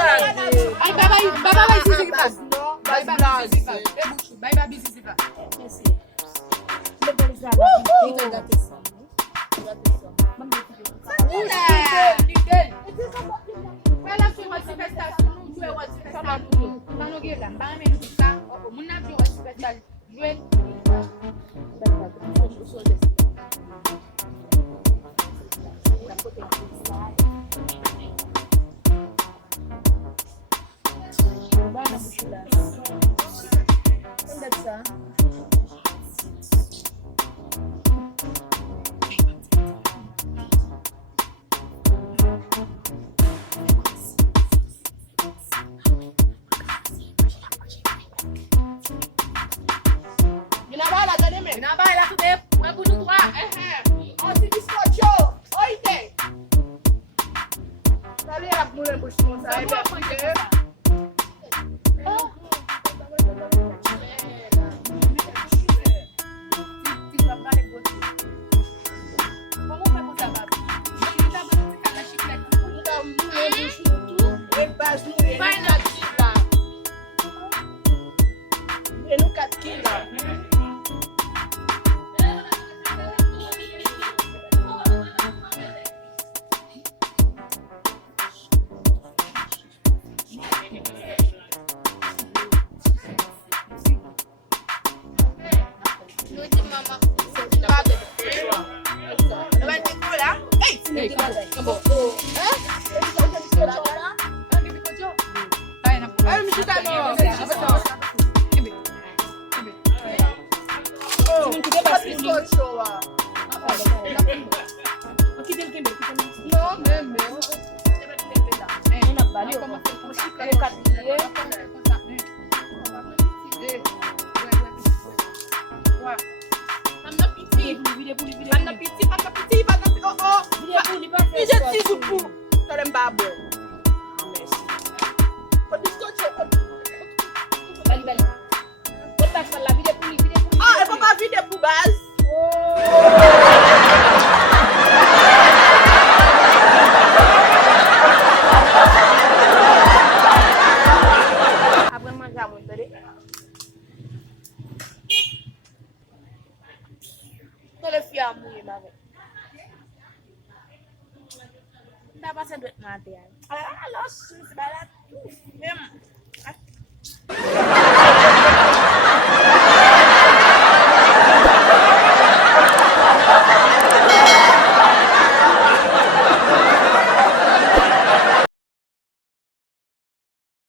Ay, baba vai se sirva. Vai baba se sirva. Vai baba se sirva. Fala sua manifestação, não foi uma manifestação. Não não guerra, não me está. Não na sua manifestação. Joel. Inabala tu deh, gue bunuh tua. Oh si bizcocho, oíste. Salía mulher por cima, sabe? Dah pasal duit mati. Alah, los, sebarat.